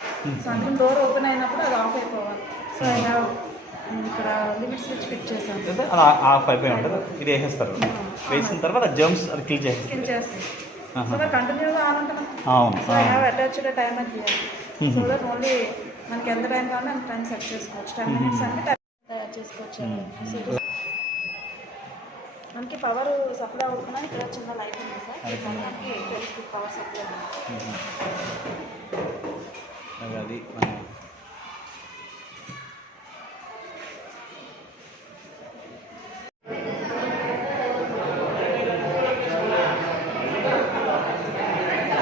So అందుకని door open అయినప్పుడు అది ఆఫ్ అయిపోవాలి. సో ఐ హ్యావ్ ఇక్కడ లిమిట్ స్విచ్ ఫిట్ చేశాను. అది ఆఫ్ అయిపోయి ఉంటుంది. ఇది వేసేస్తారు. వేసిన తర్వాత జర్మ్స్ అది క్లీన్ చేస్తారు. సో కంటిన్యూగా ఆన్ ఉంటుంది. అవును. So I have attached time అది సో దట్ ఓన్లీ మనకి ఎంత టైం కావాలో అంత టైం సెట్ చేసుకోవచ్చు. 10 minutes అంటే తయారు చేసుకోవచ్చు. మనకి పవర్ సప్లై అవుతున్నా ఇక్కడ చిన్న లైట్ ఉంది సార్. మనకి టెలిస్కోప్ పవర్ సప్లై అది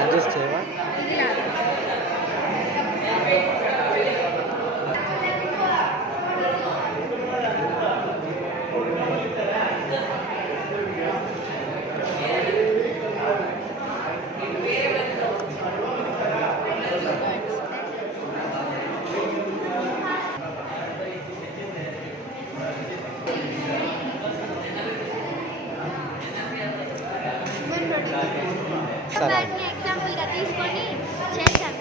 అడ్జస్ట్ చేయవా? ఎగ్జాంపుల్గా తీసుకొని చేశాను.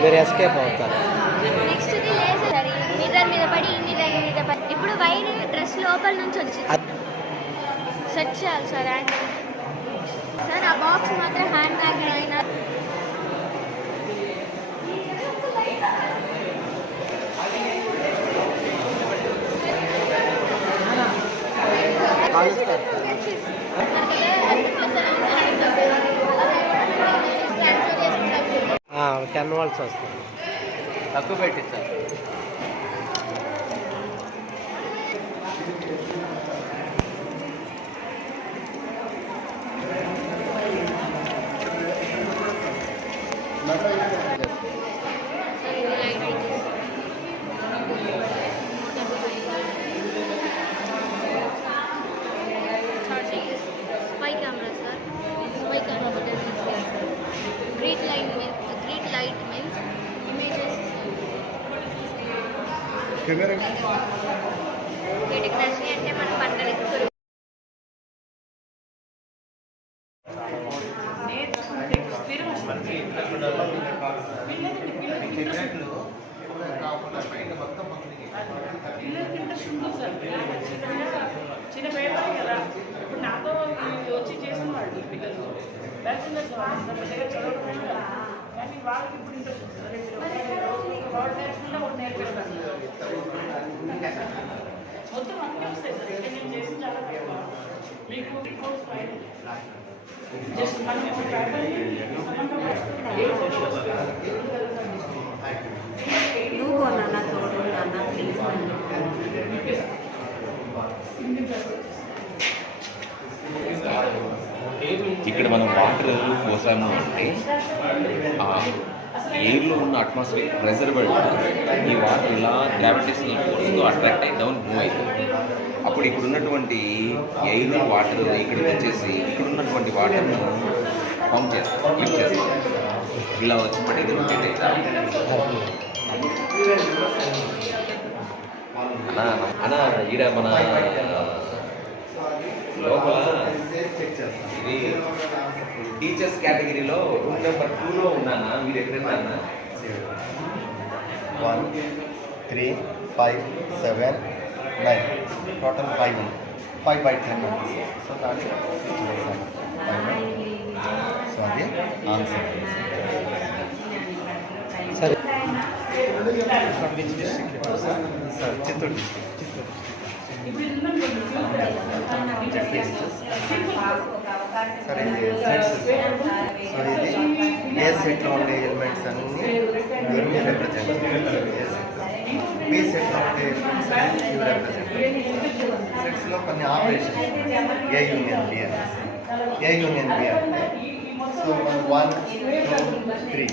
మీరు ఎస్కేప్ అవుతారు. నెక్స్ట్ది లేజర్ మిర్రర్ మీద పడి మిర్రర్ మీద పడి ఇప్పుడు వైర్ డ్రెస్ లోపల నుంచి వచ్చింది. సెట్ చేయాలి సార్ యాంగిల్. సార్ ఆ బాక్స్ మాత్రం హ్యాండ్ బ్యాగ్ అయినా టెన్ వాల్స్ వస్తుంది. తక్కువ పెట్టించాలి. Spy camera sir. Spy camera button green light means images వీటికి నచ్చి అంటే మనం పక్కన చిన్న పేపర్ కదా ఇప్పుడు నాతో వచ్చి చేసిన వాళ్ళు పిల్లలు చదవడం కానీ వాళ్ళకి ఇప్పుడు ఇంట్రెస్ట్ వాడు నేర్చుకుంటే ఒకటి నేర్పిస్తాను. మొత్తం అన్నీ వస్తాయి సార్. ఇక్కడ నేను చేసిన చాలా మీకు జస్ట్ మనం నువ్వు నాన్న తోడు నాన్న ప్లీజ్ ఇక్కడ మనం వాటర్ పోసాము అంటే ఎయిర్లో ఉన్న అట్మాస్ఫియర్ ప్రెజర్ బట్టి ఈ వాటర్ ఇలా గ్రావిటేషనల్ ఫోర్స్తో అట్రాక్ట్ అయ్యి డౌన్ మూవ్ అవుతుంది. అప్పుడు ఇక్కడ ఉన్నటువంటి ఎయిర్ వాటర్ ఇక్కడికి వచ్చేసి ఇక్కడ ఉన్నటువంటి వాటర్ను పంప్ చేస్తాం, క్లిక్ చేస్తాం. ఇలా వచ్చి పట్టి ఇది రొటేట్ అవుతారు. అన్నా ఈడ మన లోపల ఇది టీచర్స్ కేటగిరీలో రూమ్ నెంబర్ 2లో ఉన్నానా? మీరు ఎక్కడైనా 1 3 5 7 9 టోటల్ 5/10 సో దాన్ని సో అది ఆన్సర్. సరే సార్ చిత్తూరు డిస్ట్రిక్ట్. సరే ఇది సెట్స్. సో ఇది ఏ సెట్లో ఉండే ఎలిమెంట్స్ అన్నీ మీరు రిప్రజెంట్ చేస్తారు. ఏ సెట్ బి సెట్లో ఉండే ఎలిమెంట్స్ అన్నీ యూ రిప్రజెంట్. సెట్స్లో కొన్ని ఆపరేషన్స్ ఏ యూనియన్ బి అనేసి. ఏ యూనియన్ బి అంటే సో 1 2 3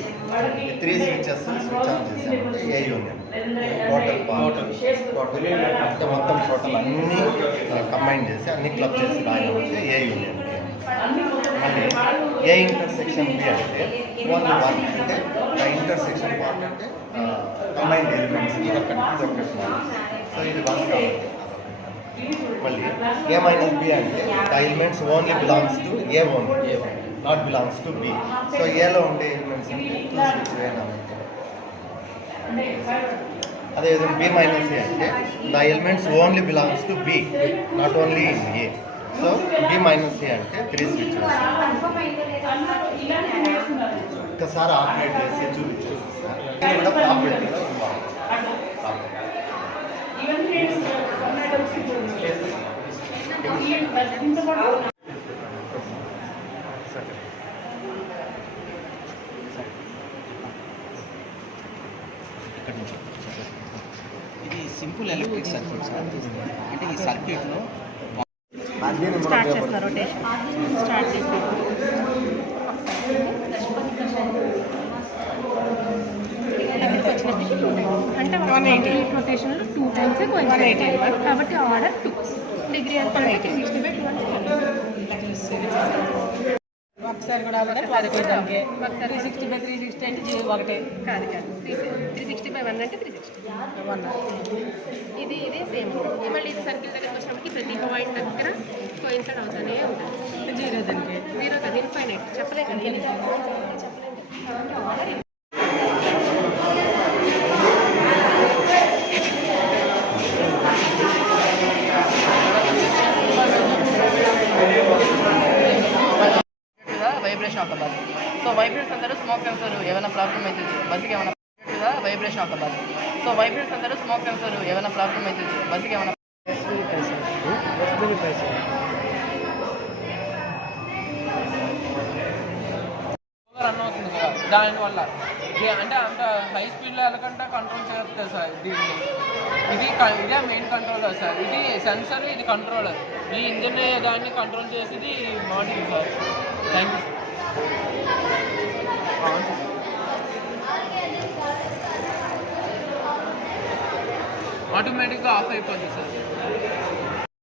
ఈ 3 స్విచ్ ఆన్ చేసామంటే ఏ యూనియన్ టోటల్ అంటే మొత్తం టోటల్ అన్నీ కంబైన్ చేసి అన్ని క్లబ్ చేసి రాయమంటే ఏ యూనియన్ బి. మళ్ళీ ఏ ఇంటర్సెక్షన్ బి అంటే ఓన్లీ 1 అంటే ఇంటర్సెక్షన్ పార్ట్ అంటే కంబైన్డ్ ఎలిమెంట్స్ ఇదొకటి. సో ఇది 1 కాబట్టి. మళ్ళీ ఏ మైనస్ బి అంటే the elements only belongs to A only. Not belongs to B. So ఏలో ఉండే ఎలిమెంట్స్ స్విచ్ వేనా అదేవిధంగా బి మైనస్ ఏ అంటే the elements only belongs to B, not only in A. So B minus A అంటే 3 switch ఒక్కసారి operate చేసి చూపించేసి sir ఇది కూడా ప్రాబ్లెంలో ఇది సింపుల్ ఎలక్ట్రిక్ సర్క్యూట్ సార్. అంటే ఈ సర్క్యూట్లో స్టార్ట్ చేస్తారు రొటేషన్ స్టార్ట్ చేస్తారు అంటే 180 రొటేషన్లో 2 టైమ్స్ కాబట్టి ఆర్డర్ 2 డిగ్రీ ఎంత 360/160. ఒకసారి కూడా ఒకసారి 360/360 అంటే ఒకటే కాదు 360/1 అంటే 360 ఇది సేమ్. మళ్ళీ ఇది సర్కిల్ దగ్గర వచ్చినప్పటికి ప్రతి పాయింట్ దగ్గర కోయిన్సైడ్ అవుతానే ఉంటుంది. జీరో దానికి జీరో కదా ఇన్ఫైనైట్ చెప్పలేదు కదా చెప్పలేదు. Vibration of the bus. So vibrates అంటారు స్మోక్ సెన్సర్ ఏమైనా ప్రాబ్లమ్ అవుతుంది బస్సుకి ఏమైనా vibration of the bus. So vibrates అంటారు స్మోక్ సెన్సర్ ఏమైనా ప్రాబ్లమ్ అవుతుంది బస్సుకి ఏమైనా రన్ అవుతుంది కదా దానివల్ల అంటే అంత హై స్పీడ్లో వెళ్ళకుండా కంట్రోల్ చేస్తుంది సార్ దీన్ని. ఇదే మెయిన్ కంట్రోలర్ సార్. ఇది సెన్సర్, ఇది కంట్రోలర్. ఈ ఇంజిన్ దాన్ని కంట్రోల్ చేసేది మాడ్యూల్ సార్. Thank you. ఆటోమేటిక్గా ఆఫ్ అయిపోద్ది సార్.